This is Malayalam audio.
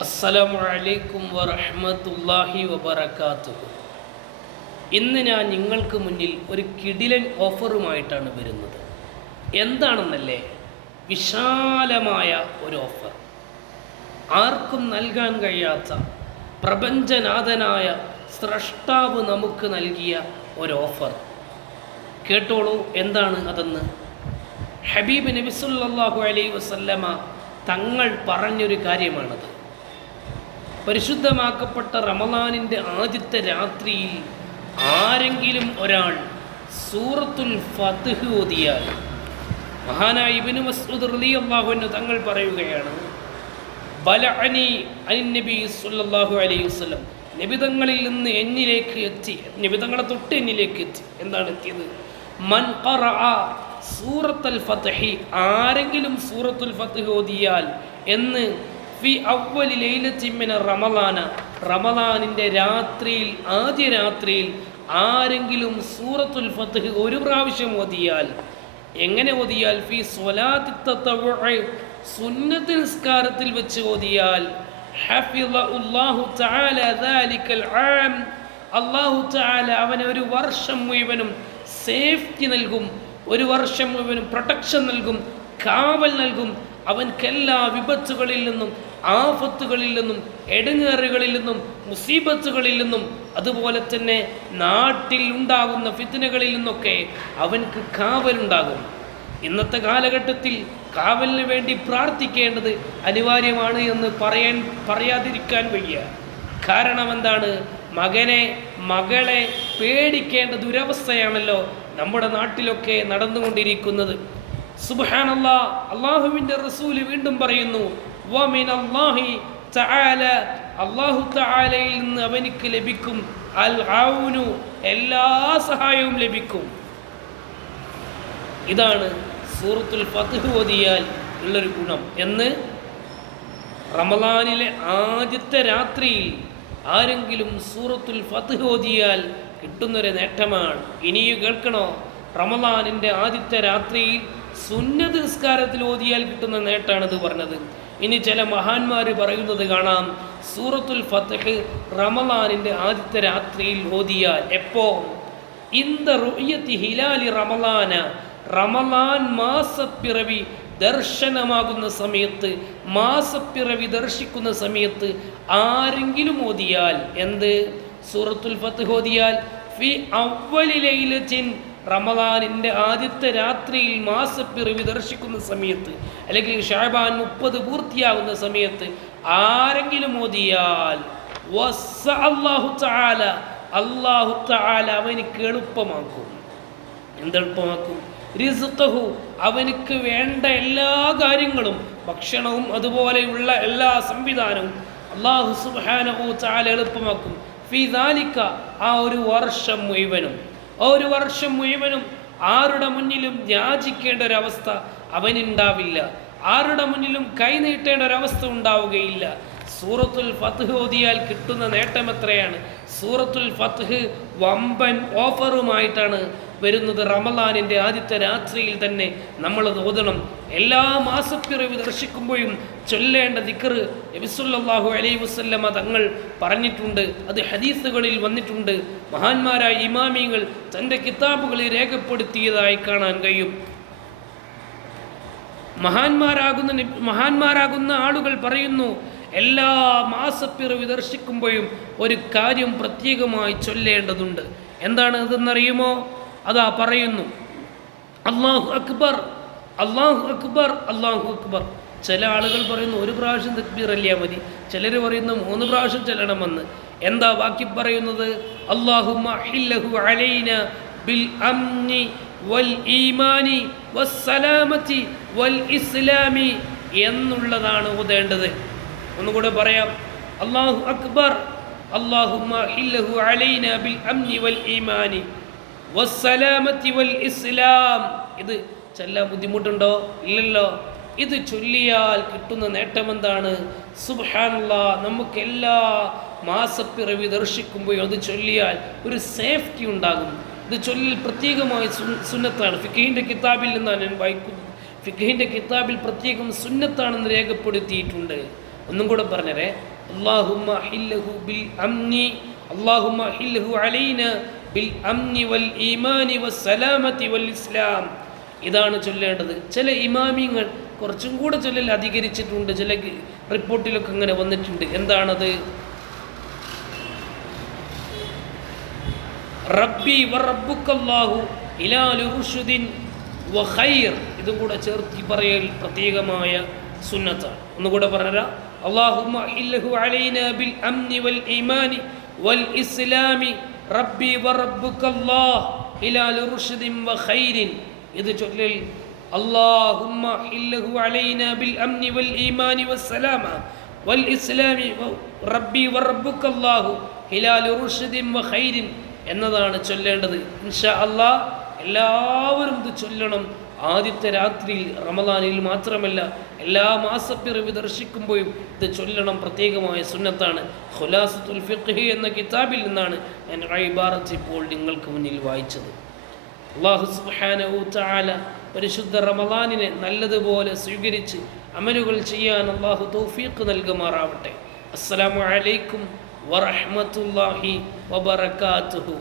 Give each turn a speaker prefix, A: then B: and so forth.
A: അസ്സലാമു അലൈക്കും വറഹമത്തല്ലാഹി വബറകാതുഹു. ഇന്ന് ഞാൻ നിങ്ങൾക്ക് മുന്നിൽ ഒരു കിടിലൻ ഓഫറുമായിട്ടാണ് വരുന്നത്. എന്താണെന്നല്ലേ? വിശാലമായ ഒരു ഓഫർ. ആർക്കും നൽകാൻ കഴിയാത്ത പ്രപഞ്ചനാഥനായ സ്രഷ്ടാവ് നമുക്ക് നൽകിയ ഒരു ഓഫർ. കേട്ടോളൂ എന്താണ് അതെന്ന്. ഹബീബ് നബിസുല്ലാഹു അലൈ വസല്ലമ തങ്ങൾ പറഞ്ഞൊരു കാര്യമാണത്. പരിശുദ്ധമാക്കപ്പെട്ട റമദാനിന്റെ ആദ്യത്തെ രാത്രിയിൽ ആരെങ്കിലും ഒരാൾ സൂറത്തുൽ ഫത്ഹ് ഓതിയാൽ മഹാനായ ഇബ്നു മസ്ഊദ് റളിയല്ലാഹു അൻഹു തങ്ങൾ പറയുകയാണ് ബലഅനി അനി നബി സല്ലല്ലാഹു അലൈഹി വസല്ലം. നിബിതങ്ങളിൽ നിന്ന് എന്നിലേക്ക് എത്തി നിബിതങ്ങളെ തൊട്ട് എന്നിലേക്ക് എത്തി. എന്താണ് എത്തിയത്? മൻ സൂറത്തുൽ ഫത്ഹി ആരെങ്കിലും സൂറത്തുൽ ഫത്ഹ് ഓതിയാൽ എന്ന് ഫി അവലി ലൈലത്തി മിന റമളാന. റമളാനിന്റെ രാത്രിയിൽ ആദ്യ രാത്രിയിൽ ആരെങ്കിലും സൂറത്തുൽ ഫത്ഹ് ഒരു പ്രാവശ്യം ഓതിയാൽ എങ്ങനെ ഓതിയാൽ? ഫി സ്വലാത്തി നിസ്കാരത്തിൽ വെച്ച് ഓതിയാൽ അള്ളാഹു ചാല അവന് ഒരു വർഷം മുഴുവനും സേഫ്റ്റി നൽകും ഒരു വർഷം മുഴുവനും പ്രൊട്ടക്ഷൻ നൽകും കാവൽ നൽകും. അവൻക്കെല്ലാ വിപത്തുകളിൽ നിന്നും ആഫത്തുകളിൽ നിന്നും എടുങ്ങേറുകളിൽ നിന്നും മുസീബത്തുകളിൽ നിന്നും അതുപോലെ തന്നെ നാട്ടിൽ ഉണ്ടാകുന്ന ഫിത്തിനകളിൽ നിന്നൊക്കെ അവൻക്ക് കാവലുണ്ടാകും. ഇന്നത്തെ കാലഘട്ടത്തിൽ കാവലിന് വേണ്ടി പ്രാർത്ഥിക്കേണ്ടത് അനിവാര്യമാണ് എന്ന് പറയാൻ പറയാതിരിക്കാൻ വയ്യ. കാരണം എന്താണ്? മകനെ മകളെ പേടിക്കേണ്ട ദുരവസ്ഥയാണല്ലോ നമ്മുടെ നാട്ടിലൊക്കെ നടന്നുകൊണ്ടിരിക്കുന്നത്. സുബാനല്ല അള്ളാഹുവിന്റെ റസൂൽ വീണ്ടും പറയുന്നു അള്ളാഹു തആലയിൽ നിന്ന് അവനിക്ക് ലഭിക്കും അൽ ഔനു. എല്ലാ സഹായവും ലഭിക്കും. ഇതാണ് സൂറത്തുൽ ഫത്ഹ് ഓതിയാൽ ഉള്ളൊരു ഗുണം എന്ന് റമളാനിലെ ആദ്യത്തെ രാത്രിയിൽ ആരെങ്കിലും സൂറത്തുൽ ഫത്ഹ് ഓതിയാൽ കിട്ടുന്നൊരു നേട്ടമാണ്. ഇനിയും കേൾക്കണോ? റമലാനിന്റെ ആദ്യത്തെ രാത്രിയിൽ സുന്നത്ത് നിസ്കാരത്തിൽ ഓതിയാൽ കിട്ടുന്ന നേട്ടാണിത് പറഞ്ഞത്. ഇനി ചില മഹാന്മാർ പറയുന്നത് കാണാം സൂറത്തുൽ ഫത്തഹ് റമലാനിന്റെ ആദ്യത്തെ രാത്രിയിൽ ഓതിയാൽ എപ്പോ? ഇന്ത റുയ്യത്തി ഹിലാലി റമലാന റമലാൻ മാസപ്പിറവി ദർശനമാകുന്ന സമയത്ത് മാസപ്പിറവി ദർശിക്കുന്ന സമയത്ത് ആരെങ്കിലും ഓതിയാൽ എന്ത്? സൂറത്തുൽ ഫത്ത് ഓതിയാൽ ഫി ലൈലത്തിൻ റമദാനിന്റെ ആദ്യത്തെ രാത്രിയിൽ മാസപ്പിറവി ദർശിക്കുന്ന സമയത്ത് അല്ലെങ്കിൽ ഷാബാൻ മുപ്പത് പൂർത്തിയാകുന്ന സമയത്ത് ആരെങ്കിലും ഓതിയാൽ അള്ളാഹു തആല അല്ലാഹു തആല അവനിക്ക് എളുപ്പമാക്കും. എന്തെളുപ്പമാക്കും? റിസുഖഹു അവനിക്ക് വേണ്ട എല്ലാ കാര്യങ്ങളും ഭക്ഷണവും അതുപോലെയുള്ള എല്ലാ സംവിധാനവും അള്ളാഹു സുബാനഹു തആല എളുപ്പമാക്കും. ഫിദാലിക്ക ദാലിക ആ ഒരു വർഷം മുഴുവനും. ഒരു വർഷം മുഴുവനും ആരുടെ മുന്നിലും യാചിക്കേണ്ട ഒരവസ്ഥ അവനുണ്ടാവില്ല. ആരുടെ മുന്നിലും കൈനീട്ടേണ്ട ഒരവസ്ഥ ഉണ്ടാവുകയില്ല. സൂറത്തുൽ ഫത്ത്ഹ് ഓതിയാൽ കിട്ടുന്ന നേട്ടം എത്രയാണ്? സൂറത്തുൽ ഫത്ത്ഹ് വമ്പൻ ഓഫറുമായിട്ടാണ് വരുന്നത്. റമലാനിന്റെ ആദ്യത്തെ രാത്രിയിൽ തന്നെ നമ്മൾ ഓതണം. എല്ലാ മാസപ്പിറവി ദർശിക്കുമ്പോഴും ചൊല്ലേണ്ട ദിക്കറ് നബിസുല്ലാഹു അലൈ വസ്ല്ലമ തങ്ങൾ പറഞ്ഞിട്ടുണ്ട്. അത് ഹദീസുകളിൽ വന്നിട്ടുണ്ട്. മഹാന്മാരായ ഇമാമിങ്ങൾ തന്റെ കിതാബുകളിൽ രേഖപ്പെടുത്തിയതായി കാണാൻ കഴിയും. മഹാന്മാരാകുന്ന മഹാന്മാരാകുന്ന ആളുകൾ പറയുന്നു എല്ലാ മാസപ്പിറവി ദർശിക്കുമ്പോഴും ഒരു കാര്യം പ്രത്യേകമായി ചൊല്ലേണ്ടതുണ്ട്. എന്താണ് ഇതെന്നറിയുമോ അതാ പറയുന്നു അള്ളാഹു അക്ബർ അള്ളാഹു അക്ബർ അള്ളാഹു അക്ബർ. ചില ആളുകൾ പറയുന്നു ഒരു പ്രാവശ്യം തക്ബീർ അല്ലേ മതി. ചിലർ പറയുന്നു മൂന്ന് പ്രാവശ്യം ചെല്ലണമെന്ന്. എന്താ ബാക്കി പറയുന്നത്? അള്ളാഹു അലൈന ബിൽ അംനി വൽ ഈമാനി വസ്സലാമത്തി വൽ ഇസ്ലാമി എന്നുള്ളതാണ് ഓതേണ്ടത്. ഒന്നുകൂടെ പറയാം. അള്ളാഹു അക്ബർ ഇസ്ലാം. ഇത് ചെല്ലാൻ ബുദ്ധിമുട്ടുണ്ടോ? ഇല്ലല്ലോ. ഇത് ചൊല്ലിയാൽ കിട്ടുന്ന നേട്ടം എന്താണ് സുബ്ഹാനല്ലാ നമുക്ക് എല്ലാ മാസപ്പിറവി ദർശിക്കുമ്പോഴും അത് ചൊല്ലിയാൽ ഒരു സേഫ്റ്റി ഉണ്ടാകും. ഇത് ചൊല്ലിൽ പ്രത്യേകമായി സുന്നത്താണ്. ഫിഖഹിന്റെ കിതാബിൽ നിന്നാണ് ഞാൻ വായിക്കുന്നത് ഫിഖഹിന്റെ കിതാബിൽ പ്രത്യേകം സുന്നത്താണെന്ന് രേഖപ്പെടുത്തിയിട്ടുണ്ട്. ഒന്നും കൂടെ പറഞ്ഞരേ. അള്ളാഹുമ്മ ബിൽ അംനി ബിൽ അംനി വൽ ഈമാനി വൽ ഇസ്ലാം. ഇതാണ് ചൊല്ലേണ്ടത്. ചില ഇമാമിങ്ങൾ കുറച്ചും കൂടെ ചൊല്ലൽ അധികരിച്ചിട്ടുണ്ട്. ചില റിപ്പോർട്ടിലൊക്കെ അങ്ങനെ വന്നിട്ടുണ്ട്. എന്താണത്? റബ്ബി വ റബ്ബുക്കല്ലാഹു ഇലാലു റുഷുദിൻ വ ഖൈർ. ഇതും കൂടെ ചേർത്തി പറയൽ പ്രത്യേകമായ സുന്നത്താണ്. ഒന്നുകൂടെ പറഞ്ഞുതരാ അല്ലാഹുമ്മ ഇല്ലഹു അലൈന ബിൽ അംനി വൽ ഈമാനി വൽ ഇസ്ലാമി റബ്ബി വ റബ്ബുക്കല്ലാഹ് ഇത് ചൊല്ലൽ അംനി വൽ ഈമാനി വസ്സലാമ വൽ ഇസ്ലാമി വ- റബ്ബി വ റബ്ബുക്കല്ലാഹു ഹിലാലു റുഷദിൻ വ ഖൈരിൻ എന്നതാണ് ചൊല്ലേണ്ടത്. ഇൻഷാ അള്ളാ എല്ലാവരും ഇത് ചൊല്ലണം. ആദ്യത്തെ രാത്രിയിൽ റമദാനിൽ മാത്രമല്ല എല്ലാ മാസപ്പിറവി ദർശിക്കുമ്പോഴും ഇത് ചൊല്ലണം. പ്രത്യേകമായ സുന്നത്താണ്. ഖുലാസത്തുൽ ഫിഖ്ഹി എന്ന കിതാബിൽ നിന്നാണ് ഞാൻ ഇബാറത്ത് ഇപ്പോൾ നിങ്ങൾക്ക് മുന്നിൽ വായിച്ചത്. അള്ളാഹു തആല പരിശുദ്ധ റമദാനിനെ നല്ലതുപോലെ സ്വീകരിച്ച് അമലുകൾ ചെയ്യാൻ അള്ളാഹു തൗഫീഖ് നൽകുമാറാവട്ടെ. അസ്സലാമു അലൈക്കും വറഹ്മത്തുള്ളാഹി വബറകാതുഹു.